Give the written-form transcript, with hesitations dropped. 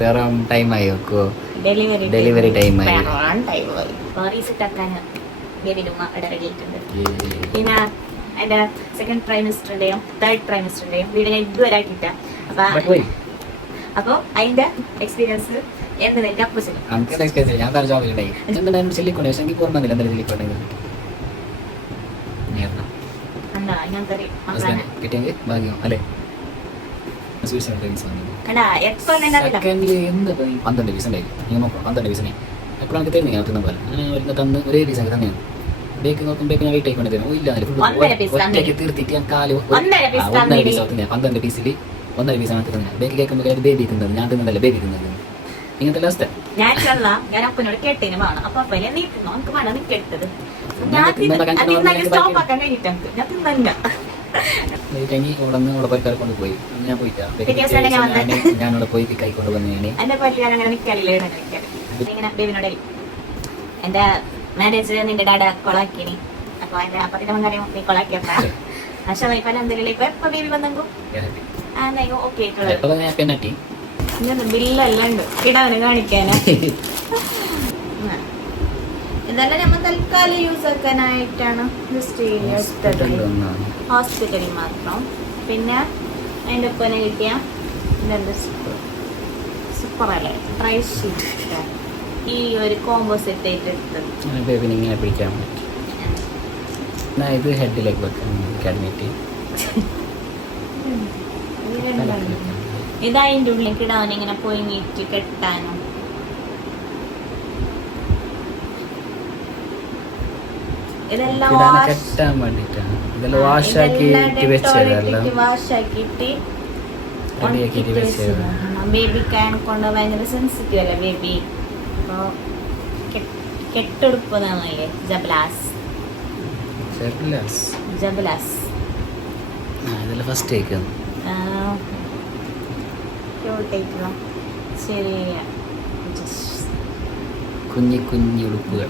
പെറാൻ ടൈമായി വെക്കോ? ഡെലിവറി ടൈമായി. പിന്നെ എന്റെ സെക്കൻഡ് പ്രൈം മിനിസ്റ്ററിന്റെയും തേർഡ് പ്രൈം മിനിസ്റ്ററിന്റെയും വീട് ഞാൻ ഇതുവരെ ആക്കിയിട്ട. അപ്പൊ അതിന്റെ എക്സ്പീരിയൻസ് എന്ത് എനിക്ക് അപ്പൊ ഒരേ പീസ് തന്നെയാണ്. ബേക്ക് നോക്കുമ്പോഴേക്ക് ഞാൻ വെയിറ്റ് ആയിക്കൊണ്ട് തരും. ഇല്ല തീർത്തിട്ട് ഞാൻ കാല് 12 പീസിൽ 1.5 പീസാണ് തിന്നുന്നത്. ബേക്ക് കേൾക്കുമ്പോൾ അത് ബേബി തിന്നത്, ഞാൻ തിന്നതല്ല ബേബി തിന്നത്. ഇങ്ങനത്തെ അവസ്ഥ. ഞാൻ അപ്പനോട് കേട്ടേന് വേണം. അപ്പൊ അപ്പനെ നീ തിന്നോ, നമുക്ക് വേണം നീ കേട്ടത്. കൊണ്ടുപോയി ഞാൻ പോയിട്ടാ ഞാനവിടെ പോയി കൈക്കൊണ്ട് വന്നേനെ. ബേബിനോട് എന്റെ മാരേജ് നിന്റെ ഡാഡ കൊളാക്കിനി. അപ്പൊ എന്റെ അപ്പത്തിന്റെ കാര്യം നീ കൊളാക്കിയപ്പ പക്ഷെ എന്തെങ്കിലും ഇപ്പൊ എപ്പൊ ബേബി വന്നെങ്കും ഓക്കെ ബില്ലെല്ലാം ഉണ്ട് ഇടവന് കാണിക്കാന്. ഇതെല്ലാം നമ്മൾ തൽക്കാലം യൂസ് ആക്കാനായിട്ടാണ് ഹോസ്പിറ്റലിൽ മാത്രം. പിന്നെ അതിൻ്റെ ഒപ്പം കിട്ടിയ ഇതെന്ത് സൂപ്പർ അല്ലേ ട്രൈ ഷീറ്റ് ഈ ഒരു കോംബോ സെറ്റ് ആയിട്ട് എടുത്തത്. ഇങ്ങനെ പിടിക്കാൻ പറ്റും. ഇത് ഹെഡിലേക്ക് വെക്കാം. ഇതതിൻ്റെ ഉള്ളിൽ കിടാൻ ഇങ്ങനെ പൊയിങ്ങിട്ട് കെട്ടാനും. ഇതെല്ലാം വാഷാക്കിയിട്ട് ബേബിക്ക് കൊണ്ട് ഭയങ്കര സെൻസിറ്റീവ് അല്ലേ ബേബി. അപ്പോൾ കെട്ടെടുപ്പതാണല്ലേ ജബലാസ് ഫസ്റ്റ് ശരി കുഞ്ഞി കുഞ്ഞി ഉടുപ്പുകൾ.